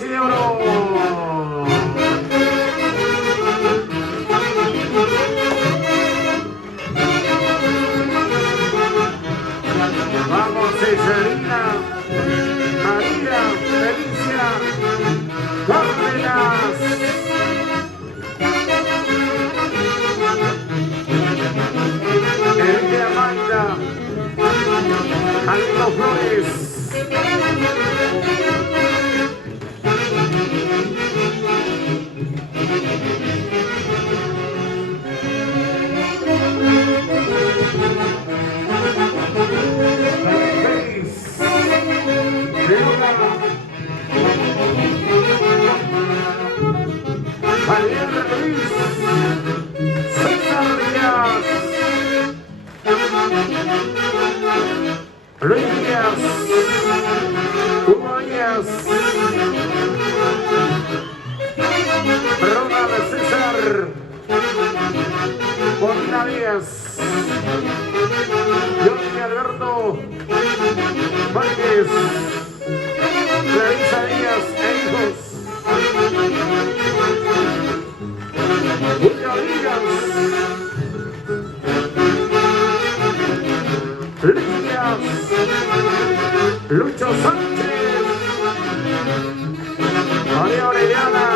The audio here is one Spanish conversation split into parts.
Gachi de oro. Vamos, Cesarina, María, Felicia, Cárdenas. Elia Magda, Jalino Flores. Javier Ruiz, César Díaz, Luis Díaz, Hugo Díaz, Ronald César, Bonita Díaz, Jorge Alberto Márquez, Clarisa Díaz e hijos, Julio Díaz, Luis Díaz, Lucho Sánchez, María Orellana,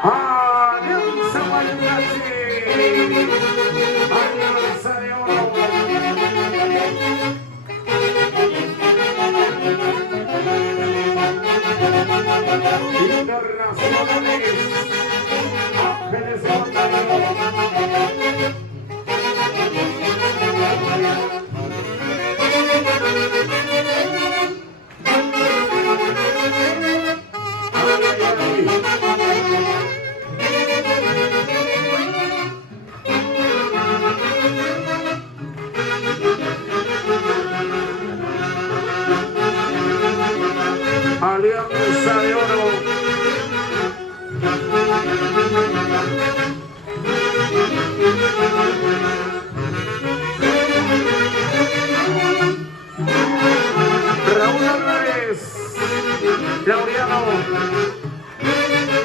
Alianza Guayunachi, Alianza de Oro. Internacionales, Ángeles Montaño. Alianza de Oro. Raúl Álvarez, Laureano,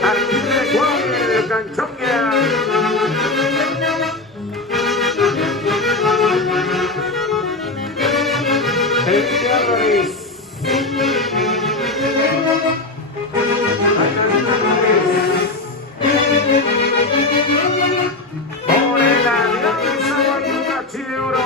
Arquímedes Juan, Canchonga. Enrique Álvarez. Por el Alianza Guayunachi de Oro.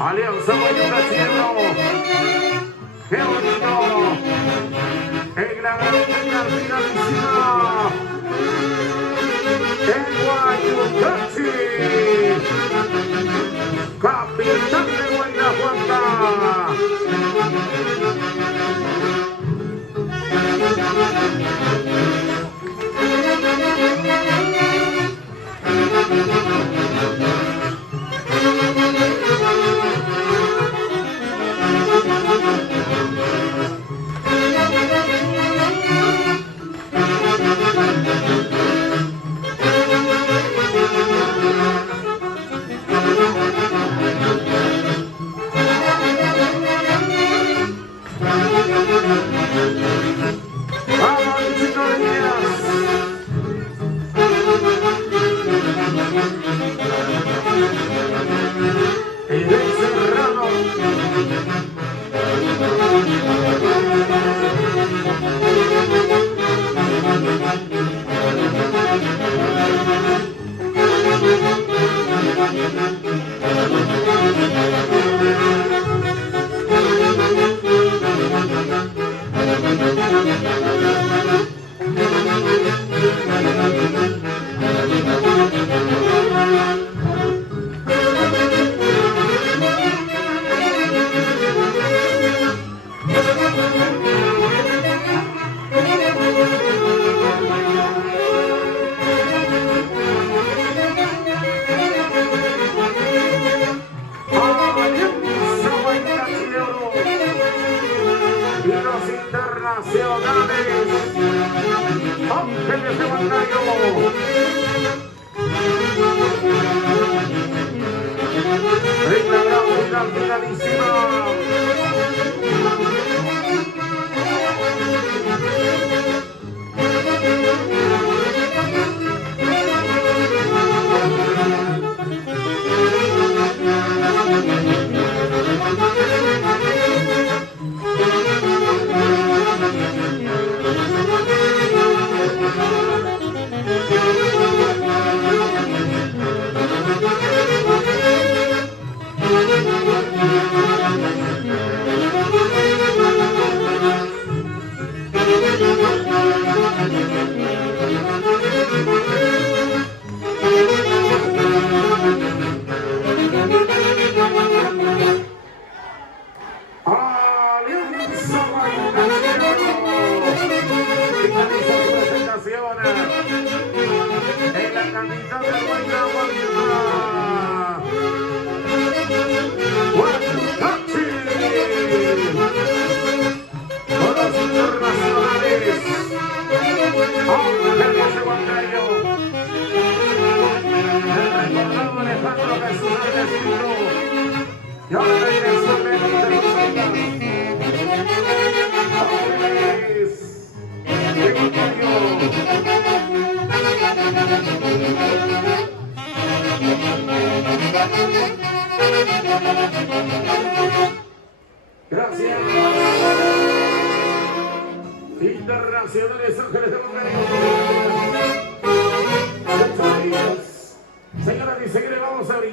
Alianza Guayunachi de Oro. ¡Qué bonito! El gran final finalísima. El Guayunachi, capitán de Guaynajuaca. Internacionales, Ángeles de Huancayo. En la gran final finalísima. En la capital del Guaynabo, Huachucachi, con los internacionales, Ángeles de Huancayo, el recordado Alejandro Jesús Ernestino, y ahora la dirección de los Ángeles de Huancayo. Gracias. Internacionales Ángeles de Huancayo. Señoras y señores, vamos a abrir.